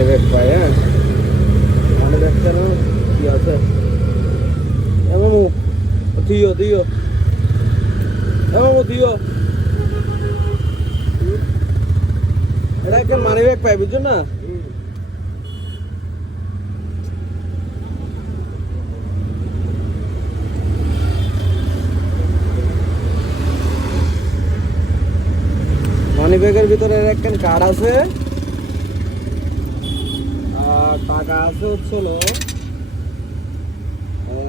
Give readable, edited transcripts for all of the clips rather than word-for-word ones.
Money bag পাই। হ্যাঁ, মানি ব্যাগটার কি আছে এমন দিও দিও এমন দিও, এটা একটা মানি ব্যাগ পাই, বুঝছো না? মানি ব্যাগের ভিতরে একটা কার্ড আছে আর টাকা আছে হচ্ছিল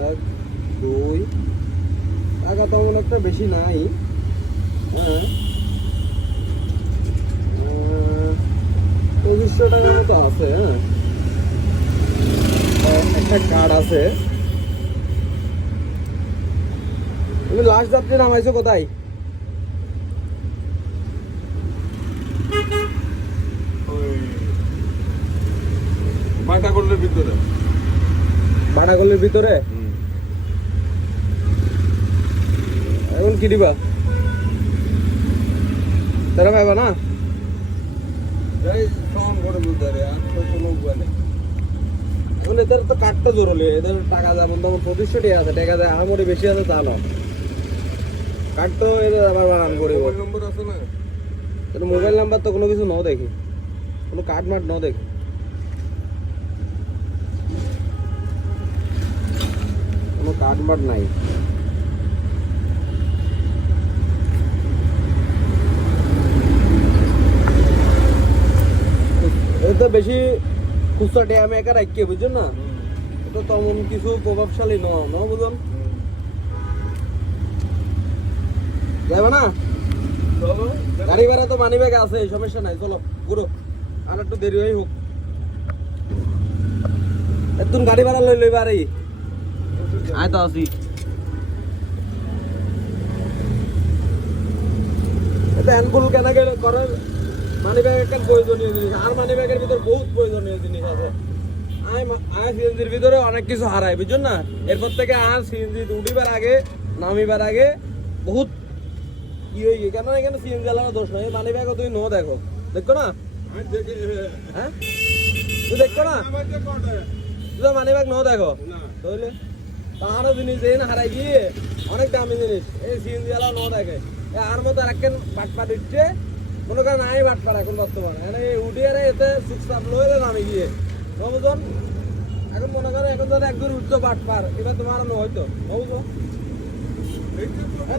1 2, টাকা তেমন একটা বেশি নাই। হ্যাঁ, 2500 টাকার মতো আছে। হ্যাঁ, একটা কার্ড আছে। তুমি লাস্ট যাত্রী নামাইছো কোথায়? বাটাগলের ভিতরে। বাটাগলের ভিতরে? এখন কি দিবা? তারা পাইবা না? এখন এদের তো কাঠটা জোরলে, এদের টাকা যেমন তেমন 2500 টাকা আছে, টাকা যায় আমারই বেশি আছে তা না। কাঠ তো এদের আবার বানান করে নম্বর আছে না, মোবাইল নাম্বার তো কোনো কিছু নাও দেখি, কোনো কার্ড মার্ড নাও দেখি, কোনো কার্ড মার্ড নাই। এটা বেশি খুচরা টে আমি একা রাখি, বুঝছেন না? এটা তেমন কিছু প্রভাবশালী ন বুঝুন, যাবে না? গাড়ি ভাড়া তো মানি ব্যাগ আছে, সমস্যা নাই, চলো ঘুরো, আর একটু দেরি হয়ে হোক। একদম গাড়ি ভাড়া লইবা আরে আয় তো আসি। এটা হ্যান্ডফুল কেনাকে করার মানি ব্যাগ একটা প্রয়োজনীয় জিনিস, আর মানি ব্যাগের ভিতর বহুত প্রয়োজনীয় জিনিস আছে। সিএনজির ভিতরে অনেক কিছু হারায়, বুঝছেন না? এরপর থেকে আর সিএনজি উঠিবার আগে নামিবার আগে বহুত কি হয়ে গিয়ে, কেন এখানে সিএনজি আলাদা দোষ নয়, মানি ব্যাগও তুমি নো দেখো, দেখো না? হ্যাঁ, তুই দেখো না? তুই মানি ব্যাগ নো দেখো তাহলে তাহারও জিনিস এই না হারাই গিয়ে অনেক দামি জিনিস, এই সিএনজি আলা নো দেখে। আর মতো আর একখান বাটপা দিচ্ছে, মনে করেন নাই বাটপার এখন বর্তমানে উঠে আরে এতে সুপসাপ লইলে নামে গিয়ে বুঝুন। এখন মনে করেন এখন ধর একদম উঠতো বাটপার, এবার তোমার হয়তো বুঝবো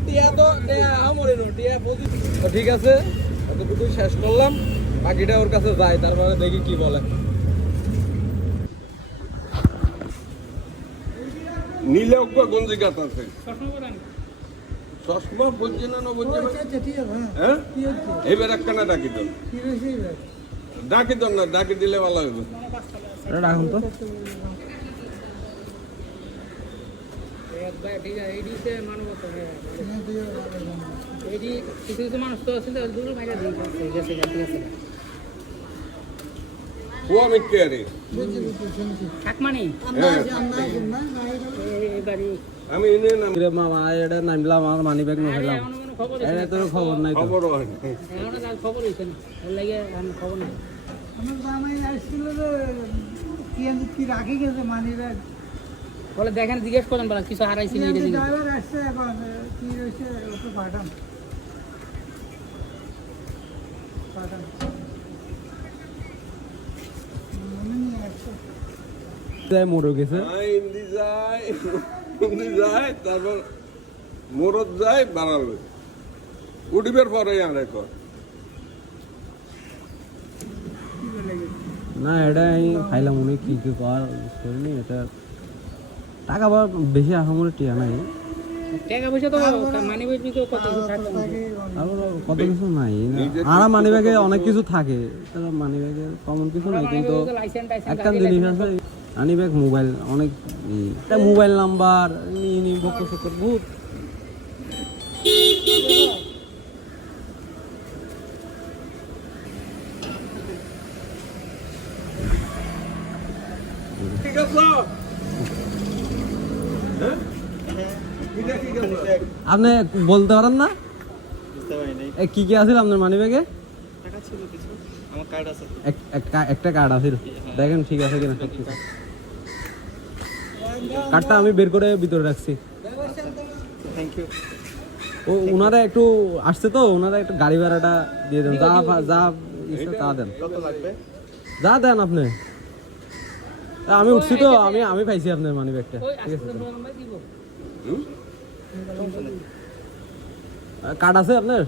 টিয়া তো মরে নো টিয়া ঠিক আছে, অতটুকু শেষ করলাম, বাকিটা ওর কাছে যাই, তারপরে দেখি কি বলে। নীলে গঞ্জি গাছ আছে, চশমা বলছে না বলছে, হ্যাঁ এবার একখানা ডাকি দেন, ডাকি দেন না, ডাকি দিলে ভালো হবে। রাখুন তো মানুষ তো কুয়া মিটকে আরে আমি এনে নাম মামা এটা নামলাম, আমার মানি ব্যাগ নখাইলাম, এটা তোর খবর নাই, খবর হয় না। খবর হয়েছে না, লাগে খবর নাই। আমার জামাই আসছিল কি রাখি গেছে মানি ব্যাগ, বলে দেখেন জিজ্ঞেস করেন বলা কিছু হারাইছি না, ড্রাইভার আসছে এখন কি রয়েছে ওকে পাঠান পাঠান মরে গেছে, হিন্দি যায় তারপর মোরত যায় বাড়াবে, উঠিবার পরে আমরা কর না এটা খাইলাম মনে কি কি করিনি, এটা টাকা বা বেশি আহামরি টিয়া নাই, টাকা পয়সা তো মানি ব্যাগ তো কত কিছু থাকে, কত কিছু নাই। আর মানি ব্যাগে অনেক কিছু থাকে, মানি ব্যাগে কমন কিছু নাই, কিন্তু একটা জিনিস আছে মানি ব্যাগ মোবাইল অনেক, মোবাইল নাম্বার বহুত ঠিক আছে। আপনি বলতে পারেন না কি কি আছিল আপনার মানি ব্যাগে? আমার কার্ড আছে। একটা কার্ড আছে, দেখেন ঠিক আছে কিনা সব কিছু। কার্ডটা আমি বের করে ভিতরে রাখছি। Thank you. ও ওনারা একটু আসছে তো, ওনারা একটু গাড়ি ভাড়াটা দিয়ে দেন, যা ইচ্ছা তা দেন, কত লাগবে? যা দেন আপনি। আমি উঠছি তো, আমি পাইছি আপনার মানি ব্যাগটা, ওই ঠিক আছে। আসলে নাম্বার দিব কার্ড আছে আপনার?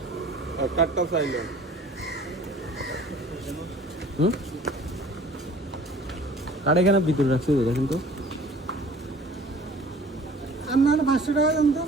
কার্ডটা চাইলো। কার্ড এখানে ভিতরে রাখছি, দেখেন তো। আপনার 500 টাকা দেন তো।